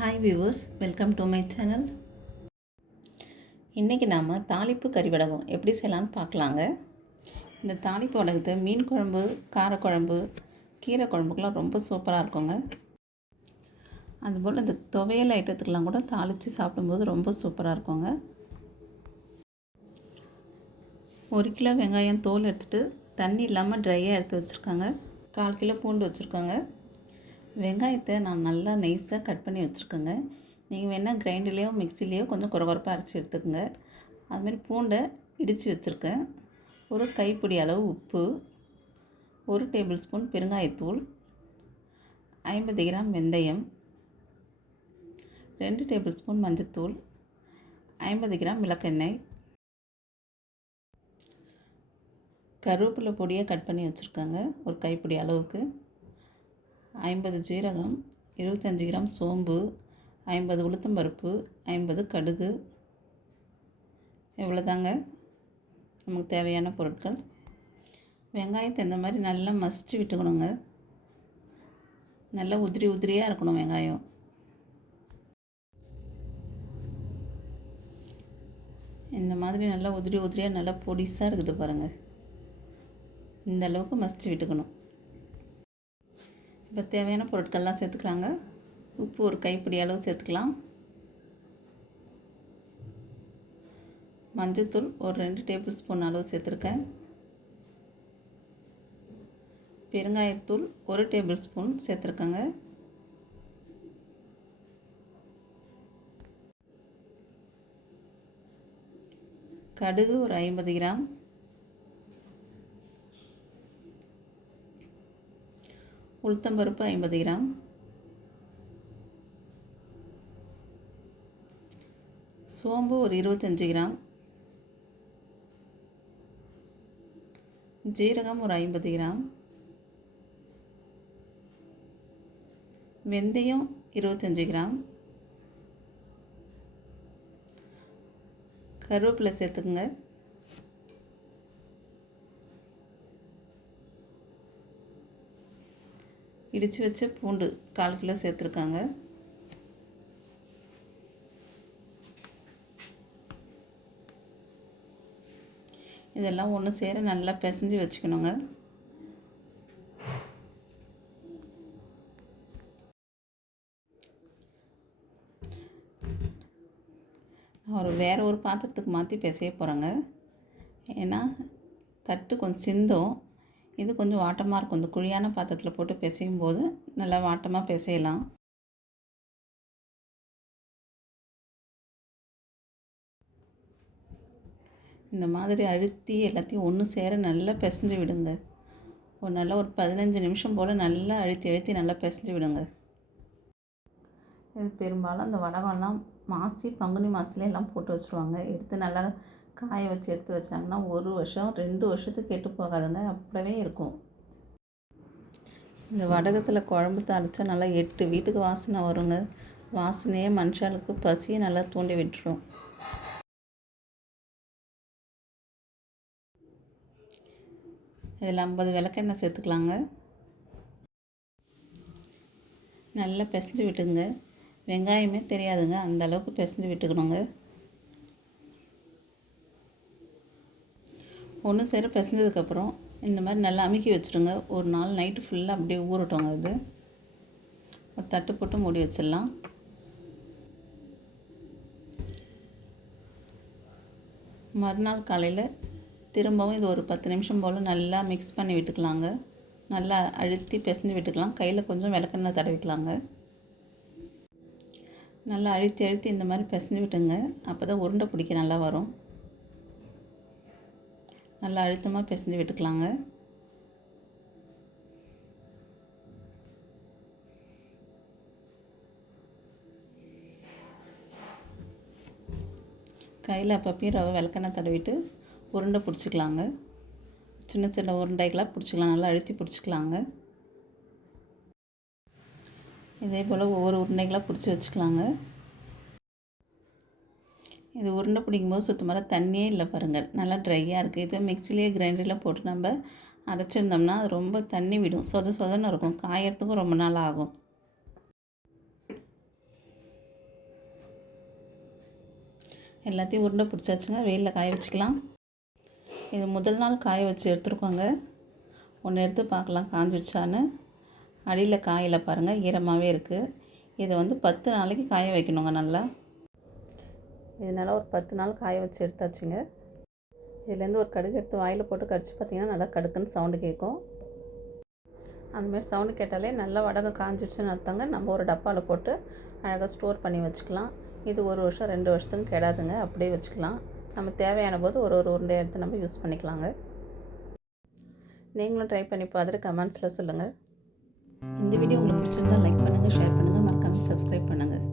Hi viewers welcome to my channel இன்றைக்கி நாம் தாளிப்பு கறி வடகம் எப்படி செய்யலான்னு பார்க்கலாங்க. இந்த தாளிப்பு வடகத்தை மீன் குழம்பு காரக்குழம்பு கீரை குழம்புக்கெலாம் ரொம்ப சூப்பராக இருக்குங்க. அதுபோல் இந்த துவையல் ஐட்டத்துக்கெலாம் கூட தாளித்து சாப்பிடும்போது ரொம்ப சூப்பராக இருக்குங்க. ஒரு கிலோ வெங்காயம் தோல் எடுத்துகிட்டு தண்ணி இல்லாமல் ட்ரையாக எடுத்து வச்சுருக்காங்க. கால் கிலோ பூண்டு வச்சுருக்காங்க. வெங்காயத்தை நான் நல்லா நைஸாக கட் பண்ணி வச்சுருக்கேங்க. நீங்கள் வேணால் கிரைண்டர்லேயோ மிக்சிலேயோ கொஞ்சம் குறகுறப்பாக அரைச்சி எடுத்துக்கோங்க. அதுமாதிரி பூண்டை இடித்து வச்சுருக்கேன். ஒரு கைப்பிடி அளவு உப்பு ஒரு டேபிள் ஸ்பூன் பெருங்காயத்தூள் ஐம்பது கிராம் வெந்தயம் ரெண்டு டேபிள் ஸ்பூன் மஞ்சத்தூள் ஐம்பது கிராம் விளக்கெண்ணெய் கருவேப்பிலை பொடியை கட் பண்ணி வச்சுருக்காங்க. ஒரு கைப்பிடி அளவுக்கு. ஐம்பது ஜீரகம் இருபத்தஞ்சி கிராம் சோம்பு ஐம்பது உளுத்தம்பருப்பு ஐம்பது கடுகு. இவ்வளோதாங்க நமக்கு தேவையான பொருட்கள். வெங்காயத்தை இந்த மாதிரி நல்லா மசிச்சு விட்டுக்கணுங்க. நல்லா உதிரி உதிரியாக இருக்கணும் வெங்காயம். இந்த மாதிரி நல்லா உதிரி உதிரியாக நல்லா பொடிசாக இருக்குது பாருங்கள் இந்த அளவுக்கு மசிச்சு விட்டுக்கணும். இப்போ தேவையான பொருட்கள்லாம் சேர்த்துக்கலாங்க. உப்பு ஒரு கைப்பிடி அளவு சேர்த்துக்கலாம். மஞ்சத்தூள் ஒரு ரெண்டு டேபிள் ஸ்பூன் அளவு சேர்த்துருக்கேன். பெருங்காயத்தூள் ஒரு டேபிள் ஸ்பூன் சேர்த்துருக்கேங்க. கடுகு ஒரு ஐம்பது கிராம். உளுத்தம்பருப்பு ஐம்பது கிராம். சோம்பு ஒரு இருபத்தஞ்சி கிராம். ஜீரகம் ஒரு ஐம்பது கிராம். வெந்தயம் இருபத்தஞ்சி கிராம். கருவேப்பிலை சேர்த்துக்குங்க. இடித்து வச்ச பூண்டு கால் கிலோ சேர்த்துருக்காங்க. இதெல்லாம் ஒன்று சேர நல்லா பிசைஞ்சு வச்சுக்கணுங்க. ஒரு வேறு ஒரு பாத்திரத்துக்கு மாற்றி பிசைய போகிறேங்க ஏன்னா தட்டு கொஞ்சம் சிந்தும். இது கொஞ்சம் வாட்டமாக இருக்கும். இந்த குழியான பாத்திரத்தில் போட்டு பிசையும் போது நல்லா வாட்டமாக பிசையலாம். இந்த மாதிரி அழுத்தி எல்லாத்தையும் ஒன்று சேர நல்லா பிசைஞ்சு விடுங்க. ஒரு நல்லா ஒரு பதினஞ்சு நிமிஷம் போல் நல்லா அழுத்தி அழுத்தி நல்லா பிசைஞ்சு விடுங்க. இது பெரும்பாலும் அந்த வடகம்லாம் மாசி பங்குனி மாதத்துலேயே எல்லாம் போட்டு வச்சுருவாங்க. எடுத்து நல்லா காய வச்சு எடுத்து வச்சாங்கன்னா ஒரு வருஷம் ரெண்டு வருஷத்துக்கு கெட்டு போகாதுங்க. அப்படியே இருக்கும். இந்த வடகத்தில் குழம்பு தாளித்தா நல்லா எட்டு வீட்டுக்கு வாசனை வருங்க. வாசனையே மனுஷாளுக்கு பசியை நல்லா தூண்டி விட்டுரும். இதில் ஐம்பது விளக்கெண்ணெய் சேர்த்துக்கலாங்க. நல்லா பிசைஞ்சு விட்டுங்க வெங்காயமே தெரியாதுங்க. அந்த அளவுக்கு பிசைஞ்சு விட்டுக்கணுங்க. ஒன்று சேர பிசைஞ்சதுக்கப்புறம் இந்த மாதிரி நல்லா அமுக்கி வச்சுருங்க ஒரு நாள் நைட்டு ஃபுல்லாக அப்படியே ஊறட்டோங்க அது. ஒரு தட்டு போட்டு மூடி வச்சிடலாம். மறுநாள் காலையில் திரும்பவும் இது ஒரு பத்து நிமிஷம் போல் நல்லா மிக்ஸ் பண்ணி விட்டுக்கலாங்க. நல்லா அழுத்தி பிசைஞ்சு விட்டுக்கலாம். கையில் கொஞ்சம் விளக்கெண்ணெய் தடவிக்கலாங்க நல்லா அழுத்தி அழுத்தி இந்த மாதிரி பிசைஞ்சு விட்டுங்க. அப்போ தான் உருண்டை பிடிக்க நல்லா வரும். நல்லா அழுத்தமாக பிசைஞ்சு விட்டுக்கலாங்க. கையில் அப்பப்பையும் ரவை விளக்கெண்ணெய் தடவிட்டு உருண்டை பிடிச்சிக்கலாங்க. சின்ன சின்ன உருண்டைகளாக பிடிச்சிக்கலாம் நல்லா அழுத்தி பிடிச்சிக்கலாங்க. இதே போல் ஒவ்வொரு உருண்டைகளாக பிடிச்சி வச்சுக்கலாங்க. இது உருண்டை பிடிக்கும்போது சுத்தமாக தண்ணியே இல்லை பாருங்கள். நல்லா ட்ரையாக இருக்குது இது மிக்சிலேயே கிரைண்டரில் போட்டு நம்ம அரைச்சிருந்தோம்னா அது ரொம்ப தண்ணி விடும். சொத சொதன்னு இருக்கும். காயறதுக்கும் ரொம்ப நாள் ஆகும். எல்லாத்தையும் உருண்டை பிடிச்சாச்சுங்க. வெயிலில் காய வச்சுக்கலாம். இது முதல் நாள் காய வச்சு எடுத்துருக்கோங்க. ஒன்று எடுத்து பார்க்கலாம். காஞ்சிடுச்சான்னு அடியில் காயில் பாருங்கள் ஈரமாகவே இருக்குது இதை வந்து பத்து நாளைக்கு காய வைக்கணுங்க நல்லா. இதனால் ஒரு பத்து நாள் காய வச்சு எடுத்தாச்சுங்க. இதுலேருந்து ஒரு கடுகு எடுத்து வாயில் போட்டு கடிச்சு பார்த்தீங்கன்னா நல்லா கடுக்குன்னு சவுண்டு கேட்கும். அந்தமாரி சவுண்டு கேட்டாலே நல்லா வடகம் காஞ்சிடுச்சுன்னு அர்த்தங்க. நம்ம ஒரு டப்பாவில் போட்டு அழகாக ஸ்டோர் பண்ணி வச்சுக்கலாம். இது ஒரு வருஷம் ரெண்டு வருஷத்துக்கும் கெடாதுங்க. அப்படியே வச்சுக்கலாம். நம்ம தேவையான போது ஒரு ஒரு உருண்டை எடுத்து நம்ம யூஸ் பண்ணிக்கலாங்க. நீங்களும் ட்ரை பண்ணி பார்த்துட்டு கமெண்ட்ஸில் சொல்லுங்கள் இந்த வீடியோ உங்களுக்கு பிடிச்சிருந்தால் லைக் பண்ணுங்கள் ஷேர் பண்ணுங்கள் மறக்காமல் சப்ஸ்கிரைப் பண்ணுங்கள்